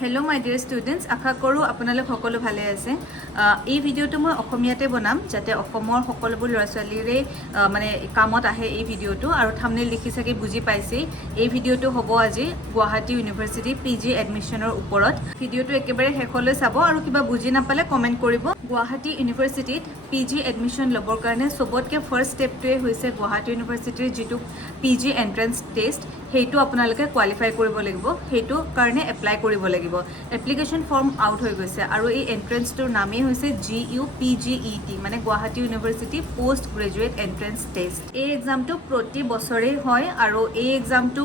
Hello my dear students, আশা কৰোঁ আপোনালোক সকলো ভালে আছে। এই ভিডিঅ'টো মই অসমীয়াতে বনাম যাতে অসমৰ সকলোবোৰ ল'ৰা ছোৱালীৰে মানে কামত আহে এই ভিডিঅ'টো আৰু থাম্বনেইল দেখি চাগে বুজি পাইছে। এই ভিডিঅ'টো হ'ব আজি গুৱাহাটী ইউনিভাৰ্চিটি PG এডমিশনৰ ওপৰত। ভিডিঅ'টো একেবাৰে শেষলৈ চাব আৰু কিবা বুজি নাপালে কমেন্ট কৰিব। গুৱাহাটী ইউনিভাৰ্চিটিত PG এডমিশন ল'বৰ কাৰণে সবতকৈ ফাৰ্ষ্ট ষ্টেপটোৱে হৈছে গুৱাহাটী ইউনিভাৰ্চিটিৰ যিটো PG এন্ট্ৰেন্স টেষ্ট সেইটো আপোনালোকে কোৱালিফাই কৰিব লাগিব, সেইটো কাৰণে এপ্লাই কৰিব লাগিব। এপ্লিকেশ্যন ফৰ্ম আউট হৈ গৈছে আৰু এই এন্ট্ৰেন্সটোৰ নামেই হৈছে GUPGET মানে Guwahati university post graduate entrance test. এই এক্সামটো প্ৰতি বছৰেই হয় আৰু এই এক্সামটো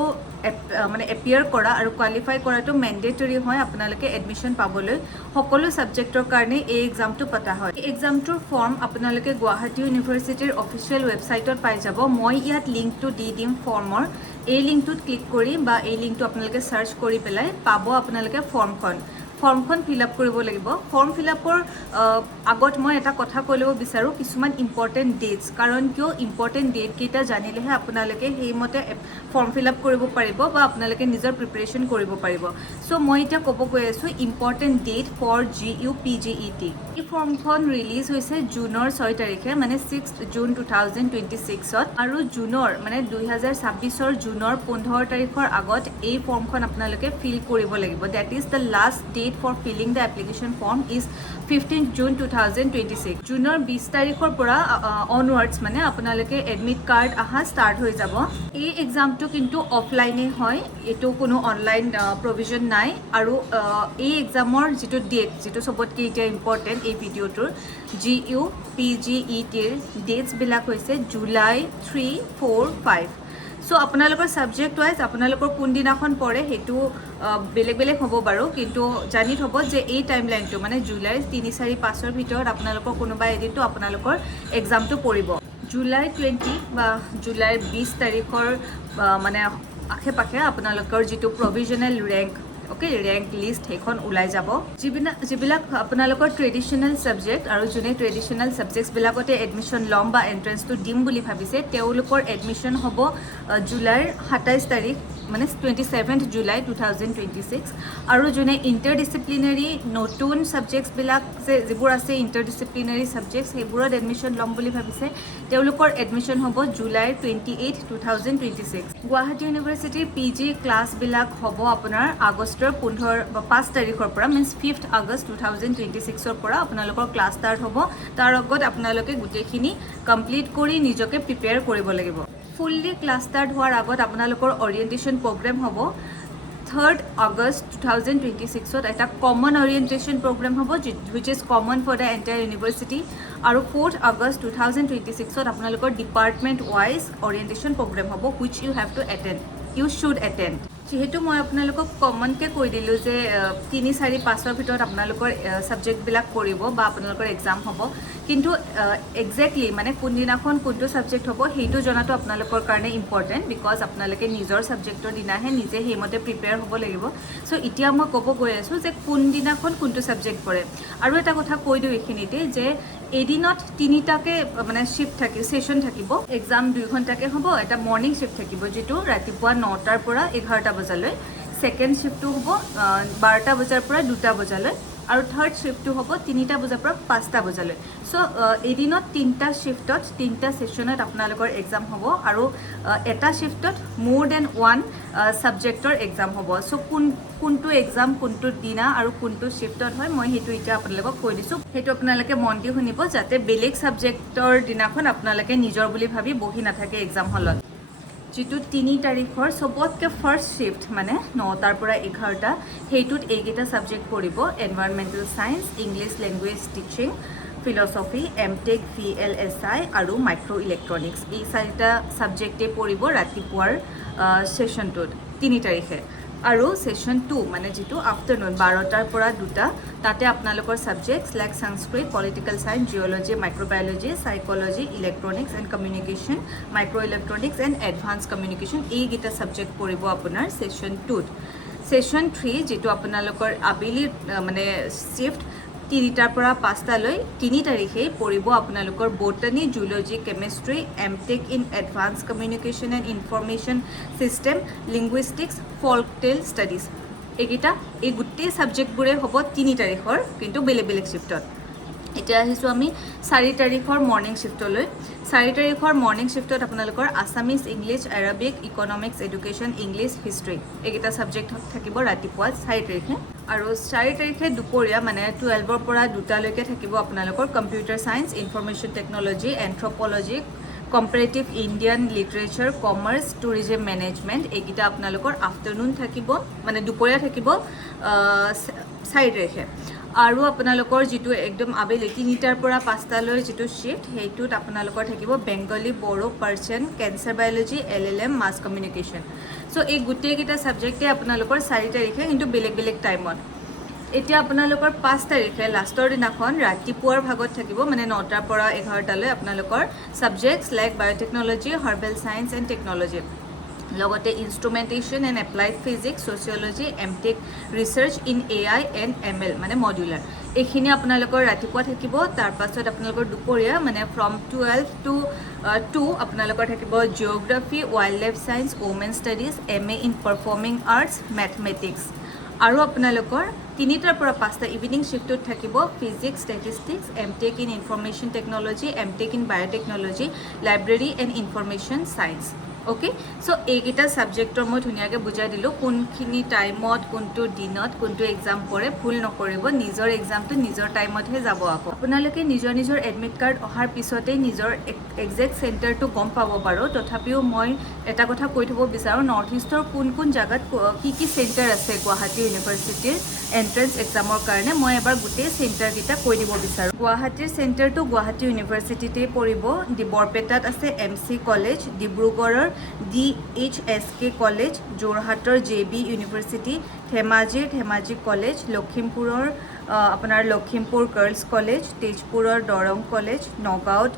মানে এপিয়াৰ কৰা আৰু কোৱালিফাই কৰাটো মেণ্ডেটৰী হয়। আপোনালোকে এডমিশ্যন পাবলৈ সকলো ছাবজেক্টৰ কাৰণে এই এক্সামটো পতা হয়। এই এক্সামটোৰ ফৰ্ম আপোনালোকে গুৱাহাটী ইউনিভাৰ্চিটিৰ অফিচিয়েল ৱেবছাইটত পাই যাব। মই ইয়াত লিংকটো দি দিম ফৰ্মৰ। এই লিংকটোত ক্লিক কৰি বা এই লিংকটো আপোনালোকে সাৰ্চ কৰি পেলাই পাব আপোনালোকে ফৰ্মখন ফিল আপ কৰিব লাগিব। ফৰ্ম ফিল আপৰ আগত মই এটা কথা কৈ ল'ব বিচাৰোঁ, কিছুমান ইম্পৰ্টেণ্ট ডেটছ, কাৰণ কিয় ইম্পৰ্টেণ্ট ডেটকেইটা জানিলেহে আপোনালোকে সেইমতে ফৰ্ম ফিল আপ কৰিব পাৰিব বা আপোনালোকে নিজৰ প্ৰিপেৰেশ্যন কৰিব পাৰিব। চ' মই এতিয়া ক'ব গৈ আছোঁ ইম্পৰ্টেণ্ট ডেট ফৰ GUPGET। এই ফৰ্মখন ৰিলিজ হৈছে জুনৰ 6 তাৰিখে মানে 6 জুন 2026ত আৰু জুনৰ মানে 2026ৰ জুনৰ 15 তাৰিখৰ আগত এই ফৰ্মখন আপোনালোকে ফিল কৰিব লাগিব। Date is the last date for filling the application form is 15 June 2026। জুনৰ 20 তাৰিখৰ পৰা অনৱাৰ্ডছ মানে আপোনালোকে এডমিট কাৰ্ড অহা ষ্টাৰ্ট হৈ যাব। এই এক্সামটো কিন্তু অফলাইনে হয়, এইটো কোনো অনলাইন প্ৰভিজন নাই আৰু এই এক্সামৰ যিটো ডেট, যিটো চবতকৈ এতিয়া ইম্পৰ্টেণ্ট এই ভিডিঅ'টোৰ GUPGETৰ ডেটছবিলাক হৈছে জুলাই 3, 4, 5। চ' আপোনালোকৰ ছাবজেক্ট ৱাইজ আপোনালোকৰ কোনদিনাখন পৰে সেইটো বেলেগ বেলেগ হ'ব বাৰু, কিন্তু জানি থ'ব যে এই টাইম লাইনটো মানে জুলাইৰ 3, 4, 5ৰ ভিতৰত আপোনালোকৰ কোনোবা এদিনটো আপোনালোকৰ এক্সামটো পৰিব। জুলাই 20 বা জুলাইৰ 20 তাৰিখৰ মানে আশে পাশে আপোনালোকৰ যিটো প্ৰভিজনেল ৰেংক ৰেংক লিষ্ট সেইখন ওলাই যাব। যিবিলাক আপোনালোকৰ ট্ৰেডিশ্যনেল ছাবজেক্ট আৰু যোনে ট্ৰেডিশ্যনেল ছাবজেক্টছবিলাকতে এডমিশ্যন ল'ম বা এণ্ট্ৰেঞ্চটো দিম বুলি ভাবিছে তেওঁলোকৰ এডমিশ্যন হ'ব জুলাইৰ 27 তাৰিখ মানে 27 জুলাই 2026। আৰু যোনে ইণ্টাৰডিচিপ্লিনাৰী নতুন ছাবজেক্টছবিলাক যিবোৰ আছে ইণ্টাৰডিচিপ্লিনাৰী ছাবজেক্টছ সেইবোৰত এডমিশ্যন ল'ম বুলি ভাবিছে তেওঁলোকৰ এডমিশ্যন হ'ব জুলাইৰ 28, 2026। গুৱাহাটী ইউনিভাৰ্চিটিৰ PG ক্লাছবিলাক হ'ব আপোনাৰ আগষ্টৰ 5 তাৰিখৰ পৰা মিনছ 5 আগষ্ট 2026ৰ পৰা আপোনালোকৰ ক্লাছ ষ্টাৰ্ট হ'ব। তাৰ আগত আপোনালোকে গোটেইখিনি কমপ্লিট কৰি নিজকে প্ৰিপেয়াৰ কৰিব লাগিব। ফুল্লি ক্লাছ ষ্টাৰ্ট হোৱাৰ আগত আপোনালোকৰ অৰিয়েণ্টেশ্যন প্ৰগ্ৰেম হ'ব। 3 আগষ্ট 2026ত এটা কমন অৰিয়েণ্টেশ্যন প্ৰগ্ৰেম হ'ব which is common for the entire university আৰু 4 আগষ্ট 2026ত আপোনালোকৰ ডিপাৰ্টমেণ্ট ৱাইজ অৰিয়েণ্টেশ্যন প্ৰগ্ৰেম হ'ব which you should attend। যিহেতু মই আপোনালোকক কমনকৈ কৈ দিলোঁ যে 3, 4, 5ৰ ভিতৰত আপোনালোকৰ ছাবজেক্টবিলাক পৰিব বা আপোনালোকৰ এক্সাম হ'ব, কিন্তু একজেক্টলি মানে কোনদিনাখন কোনটো ছাবজেক্ট হ'ব সেইটো জনাটো আপোনালোকৰ কাৰণে ইম্পৰ্টেণ্ট, বিকজ আপোনালোকে নিজৰ ছাবজেক্টৰ দিনাহে নিজে সেইমতে প্ৰিপেয়াৰ হ'ব লাগিব। চ' এতিয়া মই ক'ব গৈ আছোঁ যে কোনদিনাখন কোনটো ছাবজেক্ট পৰে। আৰু এটা কথা কৈ দিওঁ এইখিনিতে যে এদিনত 3টাকৈ মানে শ্বিফ্ট ছেশ্যন থাকিব। এক্সাম 2 ঘণ্টাকৈ হ'ব। এটা মৰ্ণিং শ্বিফ্ট থাকিব যিটো ৰাতিপুৱা 9টাৰ পৰা 11টা বজালৈ, ছেকেণ্ড শ্বিফ্টটো হ'ব 12টা বজাৰ পৰা 2টা বজালৈ আৰু থাৰ্ড শ্বিফ্টটো হ'ব 3টা বজাৰ পৰা 5টা বজালৈ। চ' এদিনত 3টা শ্বিফ্টত 3টা ছেশ্যনত আপোনালোকৰ এক্সাম হ'ব আৰু এটা শ্বিফ্টত মোৰ দেন 1 ছাবজেক্টৰ এক্সাম হ'ব। চ' কোনটো এক্সাম কোনটো দিনা আৰু কোনটো শ্বিফ্টত হয় মই সেইটো এতিয়া আপোনালোকক কৈ দিছোঁ। সেইটো আপোনালোকে মন দি শুনিব যাতে বেলেগ ছাবজেক্টৰ দিনাখন আপোনালোকে নিজৰ বুলি ভাবি বহি নাথাকে এক্সাম হলত। যিটো 3 তাৰিখৰ চবতকৈ ফাৰ্ষ্ট শ্বিফ্ট মানে 9টাৰ পৰা 11টা সেইটোত এইকেইটা ছাবজেক্ট পৰিব: environmental science, English language teaching, philosophy, MTech VLSI আৰু মাইক্ৰ' ইলেক্ট্ৰনিক্স। এই 4টা ছাবজেক্টেই পৰিব ৰাতিপুৱাৰ ছেশ্যনটোত 3 তাৰিখে। আৰু ছেশ্যন 2 মানে যিটো আফটাৰনুন 12টাৰ পৰা 2টা তাতে আপোনালোকৰ subjects like Sanskrit, political science, geology, microbiology, psychology, electronics and communication, micro' electronics and advance communication এইকেইটা ছাবজেক্ট পৰিব আপোনাৰ ছেশ্যন 2ত। ছেশ্যন 3 যিটো আপোনালোকৰ আবেলি মানে শ্বিফ্ট 3টাৰ পৰা 5টালৈ 3 তাৰিখেই পৰিব আপোনালোকৰ botany, zoology, chemistry, MTech in advance communication and information system, linguistics, folk tale studies. এইকেইটা এই গোটেই ছাবজেক্টবোৰে হ'ব 3 তাৰিখৰ কিন্তু বেলেগ বেলেগ শিফ্টত এতিয়া আহিছোঁ আমি 4 তাৰিখৰ মৰ্ণিং শিফ্টলৈ 4 তাৰিখৰ মৰ্ণিং শিফ্টত আপোনালোকৰ Assamese English Arabic economics education English history এইকেইটা ছাবজেক্ট থাকিব ৰাতিপুৱা 4 তাৰিখে আৰু 4 তাৰিখে দুপৰীয়া মানে 12ৰ পৰা 2টালৈকে থাকিব আপোনালোকৰ computer science information technology anthropology comparative Indian literature commerce tourism management এইকেইটা আপোনালোকৰ আফটাৰনুন থাকিব মানে দুপৰীয়া থাকিব 4 তাৰিখে আৰু আপোনালোকৰ যিটো একদম আবেলি 3টাৰ পৰা 5টালৈ যিটো শিফ্ট সেইটোত আপোনালোকৰ থাকিব Bengali Bodo Persian cancer biology LLM mass communication so' এই গোটেইকেইটা ছাবজেক্টে আপোনালোকৰ 4 তাৰিখে কিন্তু বেলেগ বেলেগ টাইমত এতিয়া আপোনালোকৰ 5 তাৰিখে লাষ্টৰ দিনাখন ৰাতিপুৱাৰ ভাগত থাকিব মানে 9টাৰ পৰা 11টালৈ আপোনালোকৰ subjects like biotechnology herbal science and technology লগতে instrumentation and applied physics sociology MTech research in AI and ML মানে মডুলাৰ এইখিনি আপোনালোকৰ ৰাতিপুৱা থাকিব তাৰপাছত আপোনালোকৰ দুপৰীয়া মানে ফ্ৰম 12 to 2 আপোনালোকৰ থাকিব geography wild life science women studies MA in performing arts mathematics আৰু আপোনালোকৰ 3টাৰ পৰা 5টা ইভিনিং শিফ্টত থাকিব physics statistics MTech in information technology MTech in biotechnology library and information science okay so' এইকেইটা ছাবজেক্টৰ মই ধুনীয়াকৈ বুজাই দিলোঁ কোনখিনি টাইমত কোনটো দিনত কোনটো এক্সাম পৰে ভুল নকৰিব নিজৰ এক্সামটো নিজৰ টাইমতহে যাব আকৌ আপোনালোকে নিজৰ এডমিট কাৰ্ড অহাৰ পিছতেই নিজৰ একজেক্ট চেণ্টাৰটো গম পাব পাৰোঁ তথাপিও মই এটা কথা কৈ থ'ব বিচাৰোঁ নৰ্থ ইষ্টৰ কোন জেগাত কি চেণ্টাৰ আছে গুৱাহাটী ইউনিভাৰ্চিটিৰ এণ্ট্ৰেন্স এক্সামৰ কাৰণে মই এবাৰ গোটেই চেণ্টাৰকেইটা কৈ দিব বিচাৰোঁ গুৱাহাটীৰ চেণ্টাৰটো গুৱাহাটী ইউনিভাৰ্চিটিতেই পৰিব বৰপেটাত আছে MC কলেজ ডিব্ৰুগড়ৰ DHSK কলেজ যোৰহাটৰ JB ইউনিভাৰ্চিটি ধেমাজি কলেজ লখিমপুৰৰ আপোনাৰ লখিমপুৰ গাৰ্লছ কলেজ তেজপুৰৰ দৰং কলেজ নগাঁৱত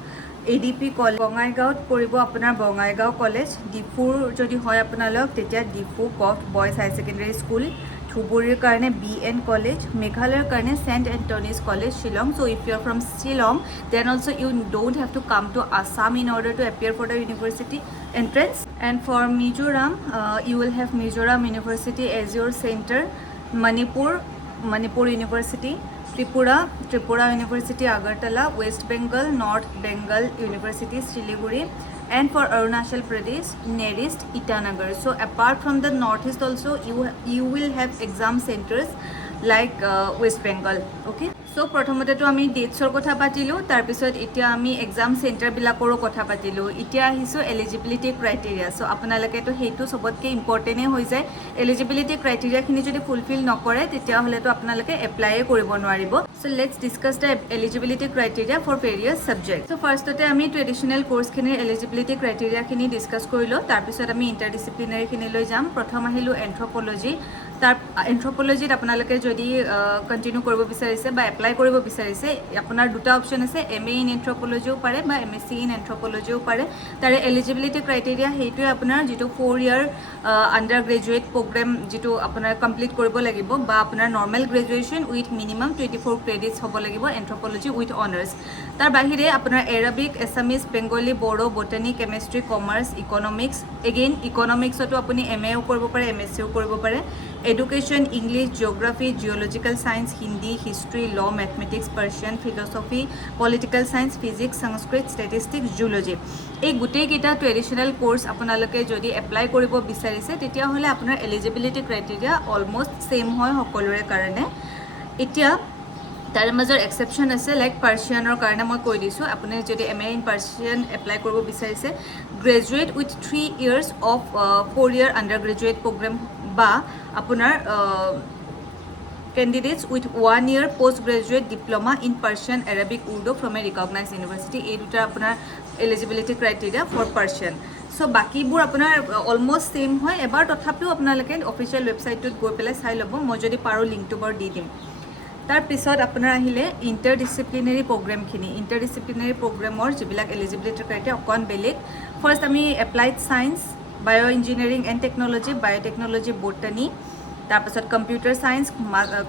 ADP কলেজ বঙাইগাঁৱত পৰিব আপোনাৰ বঙাইগাঁও কলেজ ডিফুৰ যদি হয় আপোনালোক তেতিয়া Diphu govt boys high secondary school ধুবুৰীৰ কাৰণে BN কলেজ মেঘালয়ৰ কাৰণে Saint Anthony's college Shillong so' if you are from Shillong then also' you don't have to come to Assam in order to appear for the university entrance and for Mizoram you will have Mizoram University as your center Manipur University Tripura University Agartala West Bengal North Bengal University Siliguri and for Arunachal Pradesh nearest Itanagar so apart from the northeast also you will have exam centers like West Bengal okay so প্ৰথমতেতো আমি ডেটছৰ কথা পাতিলোঁ তাৰপিছত এতিয়া আমি exam চেণ্টাৰবিলাকৰো কথা পাতিলোঁ এতিয়া আহিছোঁ এলিজিবিলিটি ক্ৰাইটেৰিয়া চ' আপোনালোকেতো সেইটো চবতকৈ ইম্পৰ্টেণ্টেই হৈ যায় এলিজিবিলিটি ক্ৰাইটেৰিয়াখিনি যদি ফুলফিল নকৰে তেতিয়াহ'লেতো আপোনালোকে এপ্লাইয়ে কৰিব নোৱাৰিব so' let's discuss the eligibility criteria for various subject so' ফাৰ্ষ্টতে আমি ট্ৰেডিশ্যনেল কৰ্চখিনিৰ এলিজিবিলিটি ক্ৰাইটেৰিয়াখিনি ডিছকাছ কৰিলোঁ তাৰপিছত আমি ইণ্টাৰডিচিপ্লিনাৰীখিনিলৈ যাম প্ৰথম আহিলোঁ এন্থ্ৰপ'লজি তাৰ এন্থ্ৰপ'লজিত আপোনালোকে যদি কণ্টিনিউ কৰিব বিচাৰিছে বা এপ্লাই কৰিব বিচাৰিছে আপোনাৰ দুটা অপশ্যন আছে MA ইন এন্থ্ৰপ'লজিও পাৰে বা MSc ইন এন্থ্ৰপ'লজিও পাৰে তাৰে এলিজিবিলিটি ক্ৰাইটেৰিয়া সেইটোৱে আপোনাৰ যিটো 4 ইয়াৰ আণ্ডাৰ গ্ৰেজুৱেট প্ৰগ্ৰেম যিটো আপোনাৰ কমপ্লিট কৰিব লাগিব বা আপোনাৰ normal graduation with minimum 24 credits হ'ব লাগিব এন্থ্ৰপ'লজি উইথ অনাৰ্ছ তাৰ বাহিৰে আপোনাৰ Arabic Assamese Bengali Bodo botany chemistry commerce economics again ইকনমিক্সতো আপুনি MAও কৰিব পাৰে MScও কৰিব পাৰে education English geography geological science Hindi history law mathematics Persian philosophy political science physics Sanskrit statistics zoology এই গোটেইকেইটা ট্ৰেডিশ্যনেল কোৰ্চ আপোনালোকে যদি এপ্লাই কৰিব বিচাৰিছে তেতিয়াহ'লে আপোনাৰ এলিজিবিলিটি ক্ৰাইটেৰিয়া অলমষ্ট ছেম হয় সকলোৰে কাৰণে এতিয়া তাৰে মাজৰ এক্সেপশ্যন আছে লাইক পাৰ্চিয়ানৰ কাৰণে মই কৈ দিছোঁ আপুনি যদি MA ইন পাৰ্চিয়ান এপ্লাই কৰিব বিচাৰিছে graduate with 3 years of 4 year undergraduate programme বা আপোনাৰ candidates with 1 year postgraduate diploma in Persian Arabic Urdu from a recognized university এই দুটা আপোনাৰ eligibility criteria for Persian so বাকিবোৰ আপোনাৰ অলমোষ্ট সেম হয় এবাৰ তথাপিও আপোনালোকে অফিচিয়েল ৱেবছাইটটোত গৈ পেলাই চাই ল'ব মই যদি পাৰোঁ লিংকটো বাৰু দি দিম তাৰ পিছত আপোনাৰ আহিলে ইণ্টাৰডিচিপ্লিনাৰী প্ৰগ্ৰেমখিনি ইণ্টাৰডিচিপ্লিনাৰী প্ৰগ্ৰেমৰ যিবিলাক এলিজিবিলিটি ক্ৰাইটেৰিয়া অকণ বেলেগ ফাৰ্ষ্ট আমি applied science bio' engineering and technology biotechnology botany তাৰপিছত computer science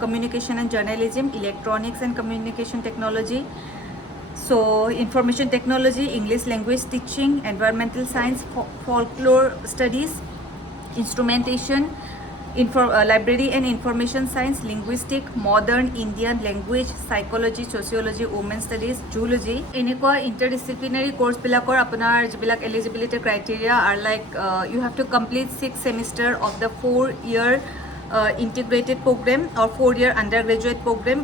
communication and journalism electronics and communication technology so' information technology English language teaching environmental science folklore studies instrumentation library and information science, linguistic, modern Indian language, psychology, sociology, women studies, zoology, এনেকুৱা interdisciplinary কৰ্চবিলাকৰ আপোনাৰ যিবিলাক eligibility criteria are like you have to complete 6 semester of the 4-year integrated program or 4-year undergraduate program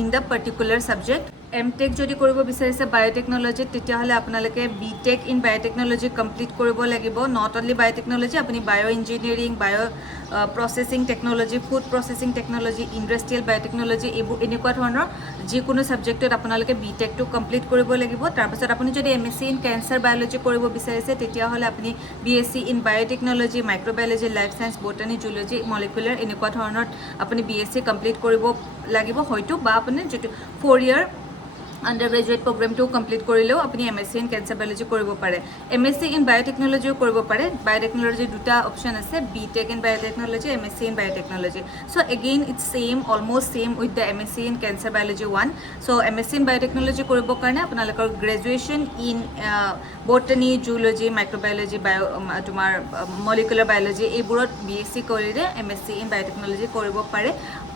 in the particular subject. M.Tech যদি কৰিব বিচাৰিছে বায়োটেকনলজিত তেতিয়াহ'লে আপোনালোকে B.Tech in biotechnology complete কৰিব লাগিব। নট অনলি বায়োটেকনলজি, আপুনি বায়' ইঞ্জিনিয়াৰিং, বায়' processing technology, food processing technology, industrial biotechnology, এইবোৰ এনেকুৱা ধৰণৰ যিকোনো ছাবজেক্টত আপোনালোকে B.Tech-টো কমপ্লিট কৰিব লাগিব। তাৰপিছত আপুনি যদি MSc in কেঞ্চাৰ বায়'লজি কৰিব বিচাৰিছে তেতিয়াহ'লে আপুনি BSc in biotechnology, microbiology, life science, botany, zoology, molecular এনেকুৱা ধৰণৰ আপুনি BSc কমপ্লিট কৰিব লাগিব হয়তো, বা আপুনি যিটো 4-year আণ্ডাৰগ্ৰেজুৱেট প্ৰগ্ৰেমটো কমপ্লিট কৰিলেও আপুনি MSc in কেঞ্চাৰ বায়'লজি কৰিব পাৰে। MSc in বায়োটেকনলজিও কৰিব পাৰে। বায়োটেকনলজিৰ দুটা অপশ্যন আছে, B.Tech in biotechnology, MSc in biotechnology. So' again it's same, almost same with the MSc in cancer biology 1। So' MSc in biotechnology কৰিবৰ কাৰণে আপোনালোকৰ graduation in botany, zoology, microbiology, তোমাৰ মলিকুলাৰ বায়'লজি এইবোৰত BSc কৰিলে MSc in biotechnology কৰিব পাৰে।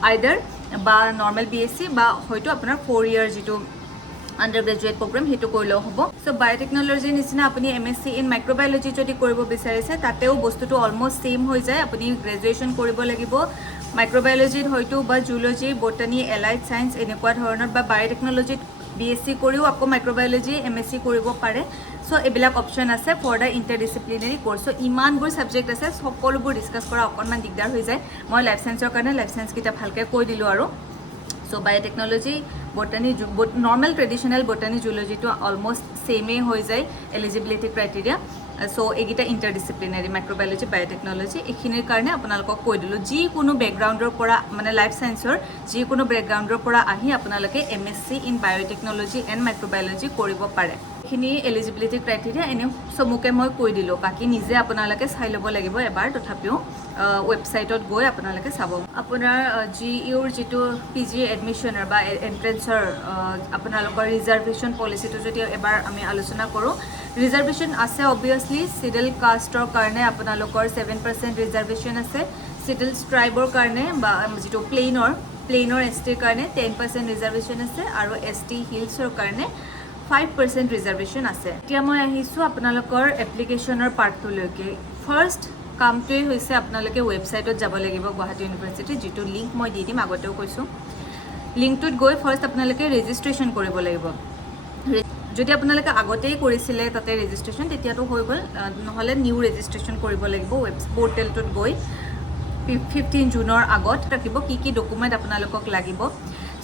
আইদাৰ বা normal BSc বা হয়তো আপোনাৰ 4-year যিটো আণ্ডাৰগ্ৰেজুৱেট প্ৰগ্ৰেম সেইটো কৰিলেও হ'ব। চ' বায়োটেকনলজিৰ নিচিনা আপুনি MSc in মাইক্ৰ'বায়'লজি যদি কৰিব বিচাৰিছে তাতেও বস্তুটো অলমষ্ট ছেইম হৈ যায়। আপুনি গ্ৰেজুৱেশ্যন কৰিব লাগিব মাইক্ৰ'বায়'লজিত হয়তো, বা জুলজি, বটানী, এলাইড চায়েন্স এনেকুৱা ধৰণৰ, বা বায়োটেকনলজিত BSc কৰিও আকৌ মাইক্ৰ'বায়'লজি MSc কৰিব পাৰে। চ' এইবিলাক অপশ্যন আছে ফৰ দ্য ইণ্টাৰডিচিপ্লিনাৰী কোৰ্চ। চ' ইমানবোৰ ছাবজেক্ট আছে, সকলোবোৰ ডিছকাছ কৰা অকণমান দিগদাৰ হৈ যায়। মই লাইফ চায়েন্সৰ কাৰণে লাইফ চায়েন্সকেইটা ভালকৈ কৈ দিলোঁ আৰু। So' biotechnology, botany, normal traditional botany, জুলজিটো অলমষ্ট ছেইমেই হৈ যায় এলিজিবিলিটি ক্ৰাইটেৰিয়া। চ' এইকেইটা ইণ্টাৰডিচিপ্লিনাৰী, মাইক্ৰ'বায়'লজি, বায়োটেকনলজি, এইখিনিৰ কাৰণে আপোনালোকক কৈ দিলোঁ। যিকোনো বেকগ্ৰাউণ্ডৰ পৰা মানে লাইফ চায়েন্সৰ যিকোনো বেকগ্ৰাউণ্ডৰ পৰা আহি আপোনালোকে MSc in বায়োটেকনলজি এণ্ড মাইক্ৰ'বায়'লজি কৰিব পাৰে। এইখিনি এলিজিবিলিটি ক্ৰাইটেৰিয়া এনেও চমুকে মই কৈ দিলোঁ, বাকী নিজে আপোনালোকে চাই ল'ব লাগিব এবাৰ। তথাপিও ৱেবছাইটত গৈ আপোনালোকে চাব। আপোনাৰ GUৰ যিটো PG এডমিশ্যনৰ বা এণ্ট্ৰেঞ্চৰ আপোনালোকৰ ৰিজাৰ্ভেশ্যন পলিচিটো যদি এবাৰ আমি আলোচনা কৰোঁ, ৰিজাৰ্ভেশ্যন আছে অবভিয়াছলি। চিডল কাষ্টৰ কাৰণে আপোনালোকৰ 7% ৰিজাৰ্ভেশ্যন আছে। চিডল ট্ৰাইবৰ কাৰণে বা যিটো প্লেইনৰ ST কাৰণে 10% ৰিজাৰ্ভেশ্যন আছে, আৰু ST হিলছৰ কাৰণে 5% ৰিজাৰ্ভেশ্যন আছে। এতিয়া মই আহিছোঁ আপোনালোকৰ এপ্লিকেশ্যনৰ পাৰ্টটোলৈকে। ফাৰ্ষ্ট কামটোৱেই হৈছে আপোনালোকে ৱেবছাইটত যাব লাগিব গুৱাহাটী ইউনিভাৰ্চিটিৰ, যিটো লিংক মই দি দিম, আগতেও কৈছোঁ। লিংকটোত গৈ ফাৰ্ষ্ট আপোনালোকে ৰেজিষ্ট্ৰেশ্যন কৰিব লাগিব। যদি আপোনালোকে আগতেই কৰিছিলে তাতে ৰেজিষ্ট্ৰেশ্যন তেতিয়াতো হৈ গ'ল, নহ'লে নিউ ৰেজিষ্ট্ৰেশ্যন কৰিব লাগিব পৰ্টেলটোত গৈ। 15 জুনৰ আগত ৰাখিব কি কি ডকুমেণ্ট আপোনালোকক লাগিব।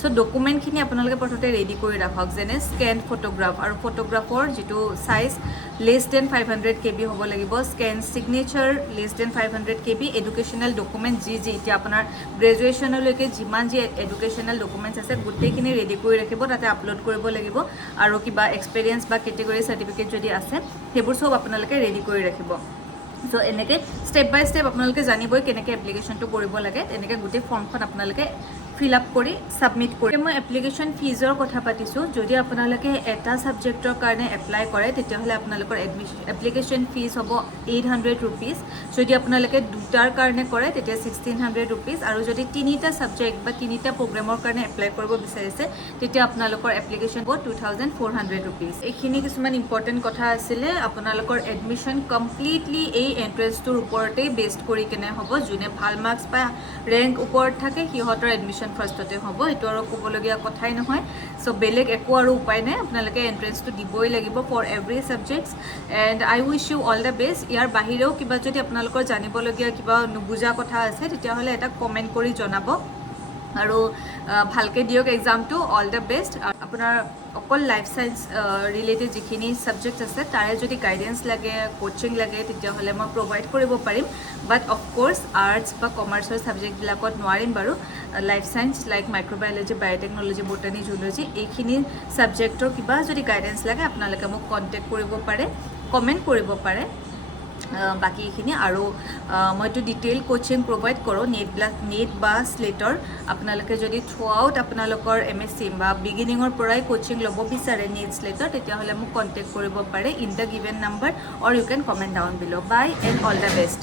চ' ডকুমেণ্টখিনি আপোনালোকে প্ৰথমতে ৰেডি কৰি ৰাখক, যেনে স্কেন ফটোগ্ৰাফ, আৰু ফটোগ্ৰাফৰ যিটো চাইজ <500 KB হ'ব লাগিব। Scan signature <500 KB। Educational document যি এতিয়া আপোনাৰ গ্ৰেজুৱেশ্যনলৈকে যিমান যি এডুকেশ্যনেল ডকুমেণ্টছ আছে গোটেইখিনি ৰেডি কৰি ৰাখিব, তাতে আপলোড কৰিব লাগিব। আৰু কিবা এক্সপিৰিয়েঞ্চ বা কেটেগৰী চাৰ্টিফিকেট যদি আছে সেইবোৰ চব আপোনালোকে ৰেডি কৰি ৰাখিব। চ' এনেকৈ ষ্টেপ বাই ষ্টেপ আপোনালোকে জানিবই কেনেকৈ এপ্লিকেশ্যনটো কৰিব লাগে। তেনেকৈ গোটেই ফৰ্মখন আপোনালোকে ফিল আপ কৰি ছাবমিট কৰি। মই এপ্লিকেশ্যন ফিজৰ কথা পাতিছোঁ। যদি আপোনালোকে এটা ছাবজেক্টৰ কাৰণে এপ্লাই কৰে তেতিয়াহ'লে আপোনালোকৰ এপ্লিকেশ্যন ফিজ হ'ব 800 rupees। যদি আপোনালোকে দুটাৰ কাৰণে কৰে তেতিয়া 1600 rupees, আৰু যদি 3টা ছাবজেক্ট বা 3টা প্ৰগ্ৰেমৰ কাৰণে এপ্লাই কৰিব বিচাৰিছে তেতিয়া আপোনালোকৰ এপ্লিকেশ্যন হ'ব 2400 rupees। এইখিনি কিছুমান ইম্পৰ্টেণ্ট কথা আছিলে। আপোনালোকৰ এডমিশ্যন কমপ্লিটলি এই এণ্ট্ৰেঞ্চটোৰ ওপৰতেই বেছড কৰি কেনে হ'ব। যোনে ভাল মাৰ্কছ পায়, ৰেংক ওপৰত থাকে, সিহঁতৰ এডমিশ্যন ফাৰ্ষ্টতে হ'ব। এইটো আৰু ক'বলগীয়া কথাই নহয়। চ' বেলেগ একো আৰু উপায় নাই, আপোনালোকে এণ্ট্ৰেঞ্চটো দিবই লাগিব for every subjects. And I wish you all the best. ইয়াৰ বাহিৰেও কিবা যদি আপোনালোকৰ জানিবলগীয়া কিবা নুবুজা কথা আছে তেতিয়াহ'লে এটা কমেণ্ট কৰি জনাব, আৰু ভালকৈ দিয়ক এক্সামটো। All the best. আপোনাৰ অকল লাইফ চায়েন্স ৰিলেটেড যিখিনি ছাবজেক্ট আছে তাৰে যদি গাইডেঞ্চ লাগে, কোচিং লাগে তেতিয়াহ'লে মই প্ৰভাইড কৰিব পাৰিম। বাট অফক'ৰ্ছ আৰ্টছ বা কমাৰ্চৰ ছাবজেক্টবিলাকত নোৱাৰিম বাৰু। Life science like microbiology, biotechnology, botany, zoology এইখিনি ছাবজেক্টৰ কিবা যদি গাইডেঞ্চ লাগে আপোনালোকে মোক কণ্টেক্ট কৰিব পাৰে, কমেণ্ট কৰিব পাৰে। বাকী এইখিনি আৰু মইতো ডিটেইল কোচিং প্ৰভাইড কৰোঁ নেট বা স্লেটৰ। আপোনালোকে যদি থ্ৰু আউট আপোনালোকৰ MSc বা বিগিনিঙৰ পৰাই কোচিং ল'ব বিচাৰে নেট স্লেটৰ তেতিয়াহ'লে মোক কণ্টেক্ট কৰিব পাৰে in the given number, or you can comment down below'. Bye and all the best.